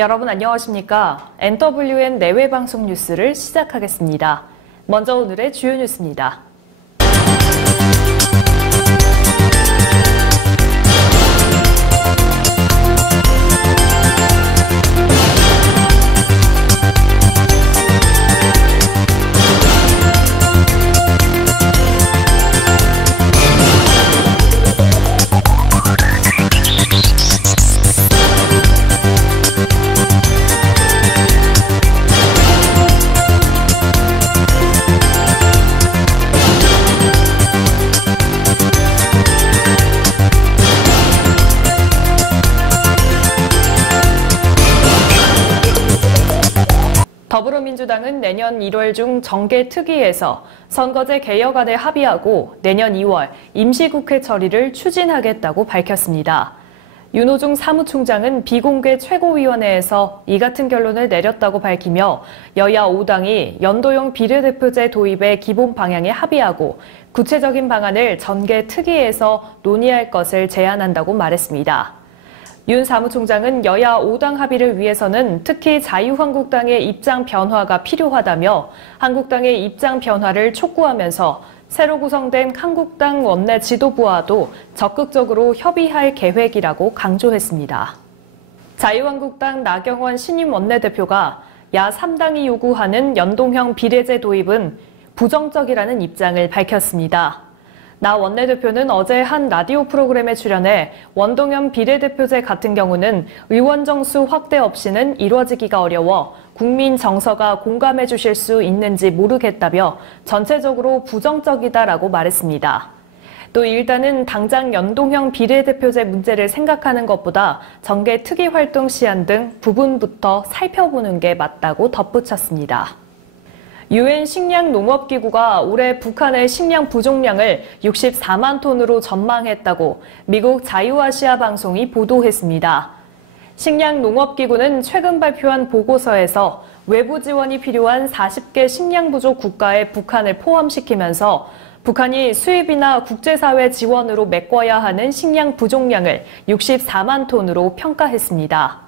여러분 안녕하십니까? NWN 내외방송 뉴스를 시작하겠습니다. 먼저 오늘의 주요 뉴스입니다. 더불어민주당은 내년 1월 중 정계특위에서 선거제 개혁안에 합의하고 내년 2월 임시국회 처리를 추진하겠다고 밝혔습니다. 윤호중 사무총장은 비공개 최고위원회에서 이 같은 결론을 내렸다고 밝히며 여야 5당이 연도형 비례대표제 도입의 기본 방향에 합의하고 구체적인 방안을 정계특위에서 논의할 것을 제안한다고 말했습니다. 윤 사무총장은 여야 5당 합의를 위해서는 특히 자유한국당의 입장 변화가 필요하다며 한국당의 입장 변화를 촉구하면서 새로 구성된 한국당 원내 지도부와도 적극적으로 협의할 계획이라고 강조했습니다. 자유한국당 나경원 신임 원내대표가 야 3당이 요구하는 연동형 비례제 도입은 부정적이라는 입장을 밝혔습니다. 나 원내대표는 어제 한 라디오 프로그램에 출연해 원동형 비례대표제 같은 경우는 의원 정수 확대 없이는 이루어지기가 어려워 국민 정서가 공감해 주실 수 있는지 모르겠다며 전체적으로 부정적이다라고 말했습니다. 또 일단은 당장 연동형 비례대표제 문제를 생각하는 것보다 정계 특위 활동 시한 등 부분부터 살펴보는 게 맞다고 덧붙였습니다. 유엔 식량농업기구가 올해 북한의 식량 부족량을 64만 톤으로 전망했다고 미국 자유아시아 방송이 보도했습니다. 식량농업기구는 최근 발표한 보고서에서 외부 지원이 필요한 40개 식량 부족 국가에 북한을 포함시키면서 북한이 수입이나 국제사회 지원으로 메꿔야 하는 식량 부족량을 64만 톤으로 평가했습니다.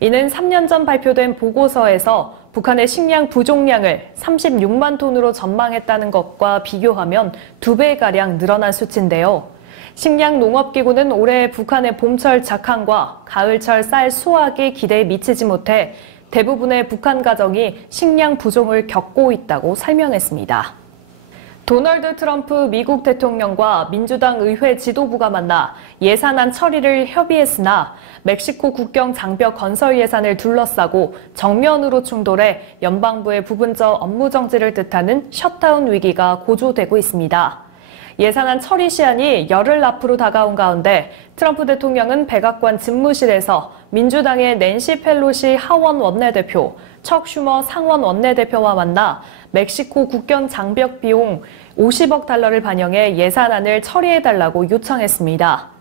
이는 3년 전 발표된 보고서에서 북한의 식량 부족량을 36만 톤으로 전망했다는 것과 비교하면 2배가량 늘어난 수치인데요. 식량농업기구는 올해 북한의 봄철 작황과 가을철 쌀 수확이 기대에 미치지 못해 대부분의 북한 가정이 식량 부족을 겪고 있다고 설명했습니다. 도널드 트럼프 미국 대통령과 민주당 의회 지도부가 만나 예산안 처리를 협의했으나 멕시코 국경 장벽 건설 예산을 둘러싸고 정면으로 충돌해 연방부의 부분적 업무 정지를 뜻하는 셧다운 위기가 고조되고 있습니다. 예산안 처리 시한이 열흘 앞으로 다가온 가운데 트럼프 대통령은 백악관 집무실에서 민주당의 낸시 펠로시 하원 원내대표, 척 슈머 상원 원내대표와 만나 멕시코 국경 장벽 비용 50억 달러를 반영해 예산안을 처리해달라고 요청했습니다.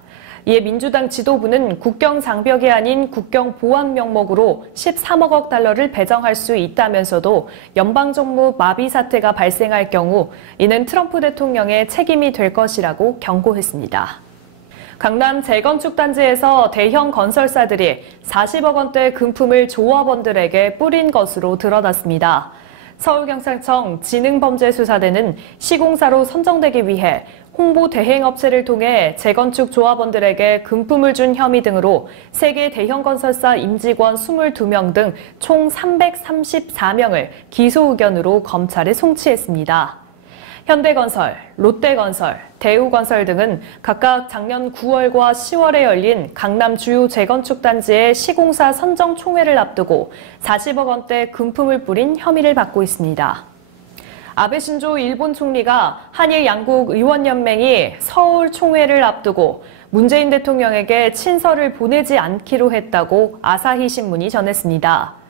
이에 민주당 지도부는 국경 장벽이 아닌 국경 보안 명목으로 13억 달러를 배정할 수 있다면서도 연방정부 마비 사태가 발생할 경우 이는 트럼프 대통령의 책임이 될 것이라고 경고했습니다. 강남 재건축 단지에서 대형 건설사들이 40억 원대 금품을 조합원들에게 뿌린 것으로 드러났습니다. 서울경찰청 지능범죄수사대는 시공사로 선정되기 위해 홍보 대행업체를 통해 재건축 조합원들에게 금품을 준 혐의 등으로 세계 대형 건설사 임직원 22명 등 총 334명을 기소 의견으로 검찰에 송치했습니다. 현대건설, 롯데건설, 대우건설 등은 각각 작년 9월과 10월에 열린 강남 주요 재건축 단지의 시공사 선정 총회를 앞두고 40억 원대 금품을 뿌린 혐의를 받고 있습니다. 아베 신조 일본 총리가 한일 양국 의원연맹이 서울 총회를 앞두고 문재인 대통령에게 친서를 보내지 않기로 했다고 아사히 신문이 전했습니다.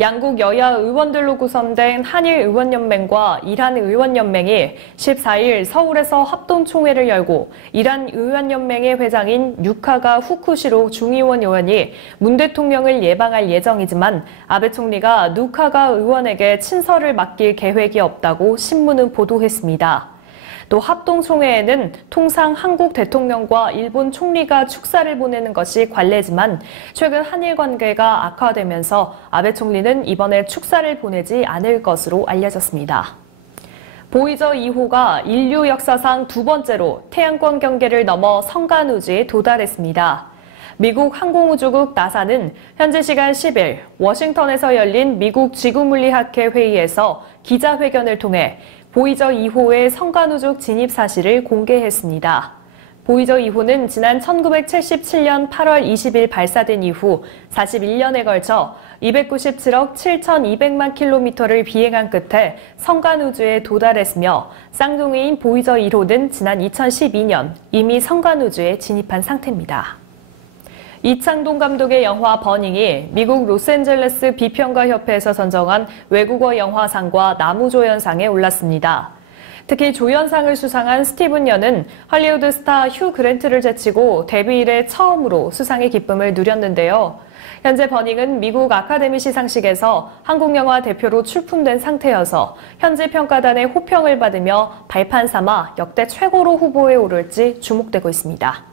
양국 여야 의원들로 구성된 한일의원연맹과 이란의원연맹이 14일 서울에서 합동총회를 열고 이란 의원연맹의 회장인 유카가 후쿠시로 중의원 의원이 문 대통령을 예방할 예정이지만 아베 총리가 누카가 의원에게 친서를 맡길 계획이 없다고 신문은 보도했습니다. 또 합동총회에는 통상 한국 대통령과 일본 총리가 축사를 보내는 것이 관례지만 최근 한일 관계가 악화되면서 아베 총리는 이번에 축사를 보내지 않을 것으로 알려졌습니다. 보이저 2호가 인류 역사상 두 번째로 태양권 경계를 넘어 성간우주에 도달했습니다. 미국 항공우주국 나사는 현지 시간 10일 워싱턴에서 열린 미국 지구물리학회 회의에서 기자회견을 통해 보이저 2호의 성간우주 진입 사실을 공개했습니다. 보이저 2호는 지난 1977년 8월 20일 발사된 이후 41년에 걸쳐 297억 7,200만 킬로미터를 비행한 끝에 성간우주에 도달했으며 쌍둥이인 보이저 1호는 지난 2012년 이미 성간우주에 진입한 상태입니다. 이창동 감독의 영화 버닝이 미국 로스앤젤레스 비평가협회에서 선정한 외국어 영화상과 나무조연상에 올랐습니다. 특히 조연상을 수상한 스티븐 연은 할리우드 스타 휴 그랜트를 제치고 데뷔 이래 처음으로 수상의 기쁨을 누렸는데요. 현재 버닝은 미국 아카데미 시상식에서 한국 영화 대표로 출품된 상태여서 현지 평가단의 호평을 받으며 발판 삼아 역대 최고로 후보에 오를지 주목되고 있습니다.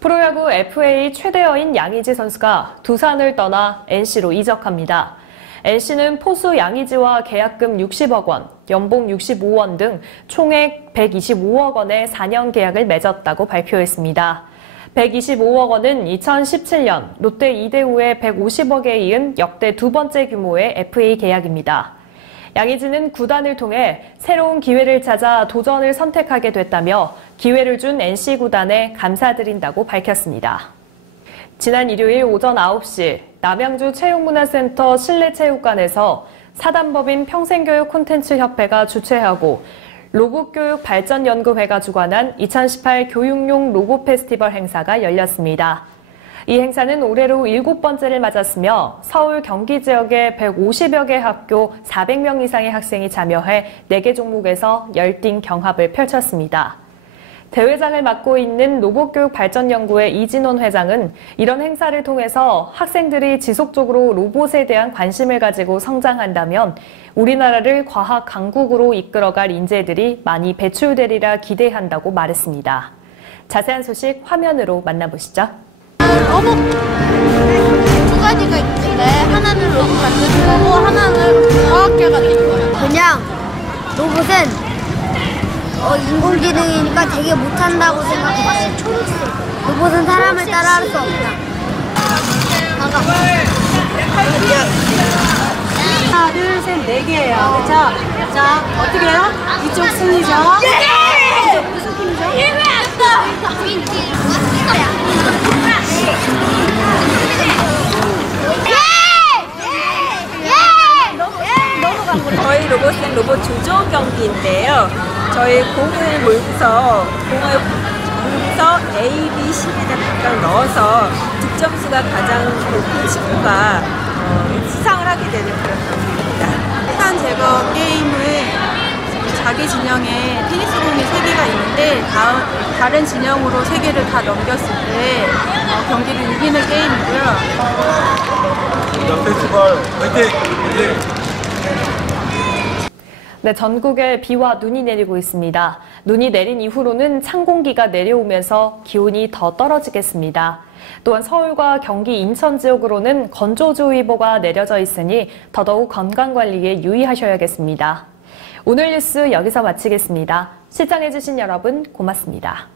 프로야구 FA 최대어인 양의지 선수가 두산을 떠나 NC로 이적합니다. NC는 포수 양의지와 계약금 60억 원, 연봉 65원 등 총액 125억 원의 4년 계약을 맺었다고 발표했습니다. 125억 원은 2017년 롯데 이대호의 150억에 이은 역대 두 번째 규모의 FA 계약입니다. 양의지는 구단을 통해 새로운 기회를 찾아 도전을 선택하게 됐다며 기회를 준 NC 구단에 감사드린다고 밝혔습니다. 지난 일요일 오전 9시 남양주 체육문화센터 실내체육관에서 사단법인 평생교육 콘텐츠협회가 주최하고 로봇교육발전연구회가 주관한 2018 교육용 로봇 페스티벌 행사가 열렸습니다. 이 행사는 올해로 7번째를 맞았으며 서울 경기 지역의 150여 개 학교 400명 이상의 학생이 참여해 4개 종목에서 열띤 경합을 펼쳤습니다. 대회장을 맡고 있는 로봇교육발전연구회 이진원 회장은 이런 행사를 통해서 학생들이 지속적으로 로봇에 대한 관심을 가지고 성장한다면 우리나라를 과학 강국으로 이끌어갈 인재들이 많이 배출되리라 기대한다고 말했습니다. 자세한 소식 화면으로 만나보시죠. 로봇 두 가지가 있는데 하나는 로봇 만드는 거고 하나는 과학자가 되는 거예요. 그냥 로봇은 인공지능이니까 되게 못한다고 생각해요. 로봇은 사람을 따라할 수 없다. 하나, 둘, 셋, 4개예요. 그렇죠? 자, 어떻게 해요? 이쪽 승리죠? 이쪽 무슨 팀이죠? 저희 로봇은 로봇 조종 경기인데요. 저희 공을 몰고서 A, B, C에다 각각 넣어서 득점수가 가장 높은 친구가 수상을 하게 되는 그런 경기입니다. 폭탄 제거 게임은 자기 진영에 테니스공이 3개가 있는데 다른 진영으로 3개를 다 넘겼을 때 경기를 이기는 게임이고요. 페스티벌 화이팅! 네, 전국에 비와 눈이 내리고 있습니다. 눈이 내린 이후로는 찬 공기가 내려오면서 기온이 더 떨어지겠습니다. 또한 서울과 경기, 인천 지역으로는 건조주의보가 내려져 있으니 더더욱 건강관리에 유의하셔야겠습니다. 오늘 뉴스 여기서 마치겠습니다. 시청해주신 여러분 고맙습니다.